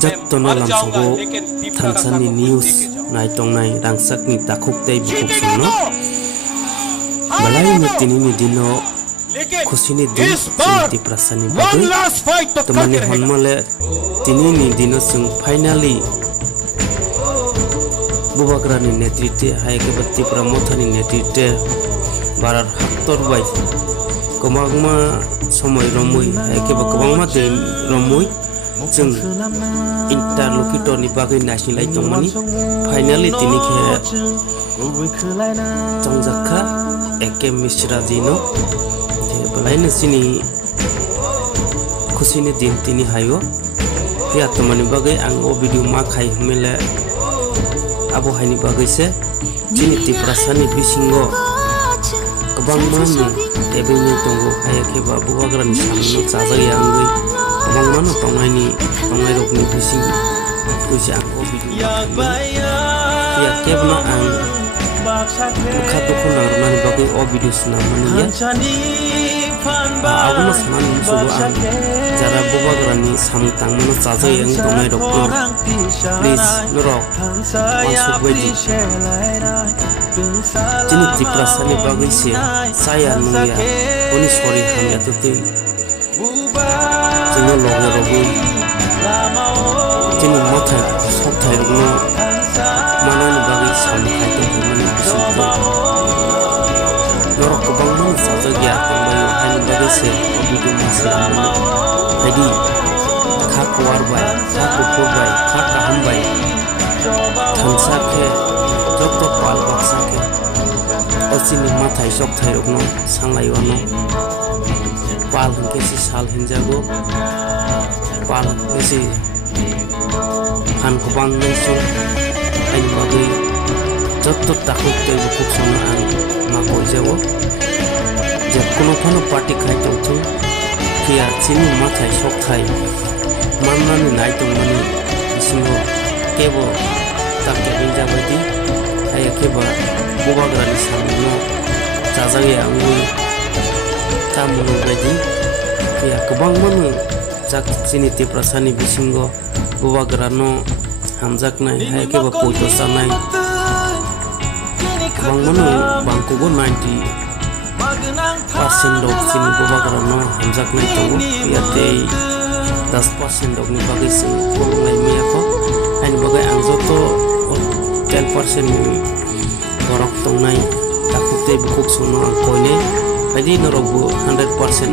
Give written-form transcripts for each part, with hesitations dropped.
jattono lamsago thansani news naitongnai rangsak ni takuk tei bukuk sungno balai ni tinini dino khusini din sinti prasani bagui tumani honmole tinini dino sung finally bubagrani netritwe haike batti pramothani netritwe barar haktor bai komagma সময় রমুই একেবারে কবাংমা দে রমুই जों interlocutor ni bagui nasilai tongmani finally tini khe tongjakha eke misra jino balaina sini khusini din tini hayo ya tomani bagui ang o video ma khai humele abo haini bagui se jini tiprasani bisingo kobangmani ebeni tongo ayake ba bubagrani samno chajai angui kobangmano tongnai rokni bising kuisi ang o video ya kebna ang khatu nang bagui o video sunamani ya aguno sanan sugo ang jara bubagrani samtang mono chajai ang tongnai rokno please norok masubedi jini tiprasani bagui se saya nuya oni sorry hamya tuti jini loge rogui jini mothai sothai rogno manani bagui samkai to mani bisinto norok kobangmani sajagya tongbayo haini bagui se obidu masira haidi kha kuar bai kha kupur bai kha kaham bai thamsa khe joto pal baksa ke osini mathai sok thai rokno sanglai wano pal hingke si sal hinjago pal si han kubang nang ain bagui joto takuk te bukuk sona ang makoi jago je kono kono party khai tongthu kia chini mathai sok thai manmani nai tongmani bisingo kebo takke binjabadi ayakeba bubagrani samno chajai angui kamunu badi ya kobangmano jak chini tiprasani bisingo bubagrano hamjaknai ayakeba poito sanai kobangmano bangkugo 90% dok chini bubagrano hamjaknai tongo yate 10% dok ni bagai sing pulnai miyako ain bagai ang joto 10% borok tongnai takute bukuk suno koine adi norobu 100%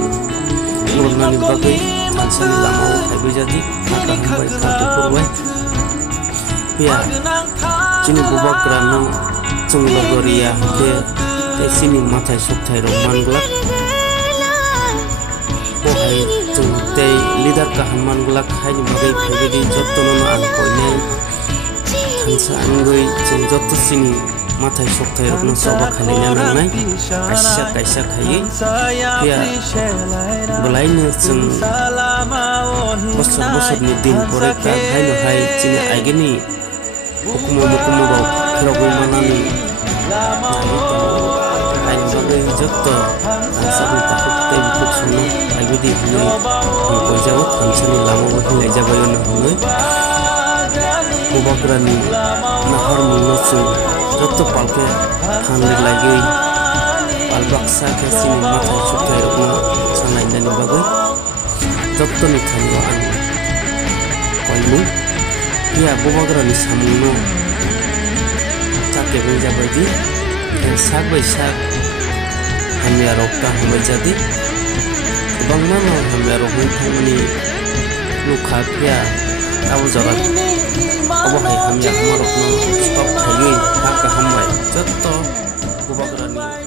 nurnani bagai tansani lamau haibu jadi maka hambai katu kurwai ya jini bubagrano chung logoria ke sini mathai sokthai rok manglak bohai chung te leader ka manglak haini bagai phebedi jottono an koine tansa angui chung jotto sini mathai sokthai rokno soba khalina nangnai kaisa khai ya balaina chung bosor ni din pore ka haino hai chini aigeni hukumo ba khirogoi manani hain bagai jotto ansani takuk tei bukuk sono aigedi hinai koijao thansani lamo hinai jabayo na honoi bubagrani nahar munosu joto palke thanle lagi palbaksa ke sini mathai sokthai rokno sanai nani bagai jotto ni thanyo an koimu ya bubagrani samno chake benjabadi sak bai sak hamya rokta hambai jadi bangmano hamya rokni thamani lukha pia abo jagat abo hai hamya hamarokno stop thayui haka hambai jotto bubagrani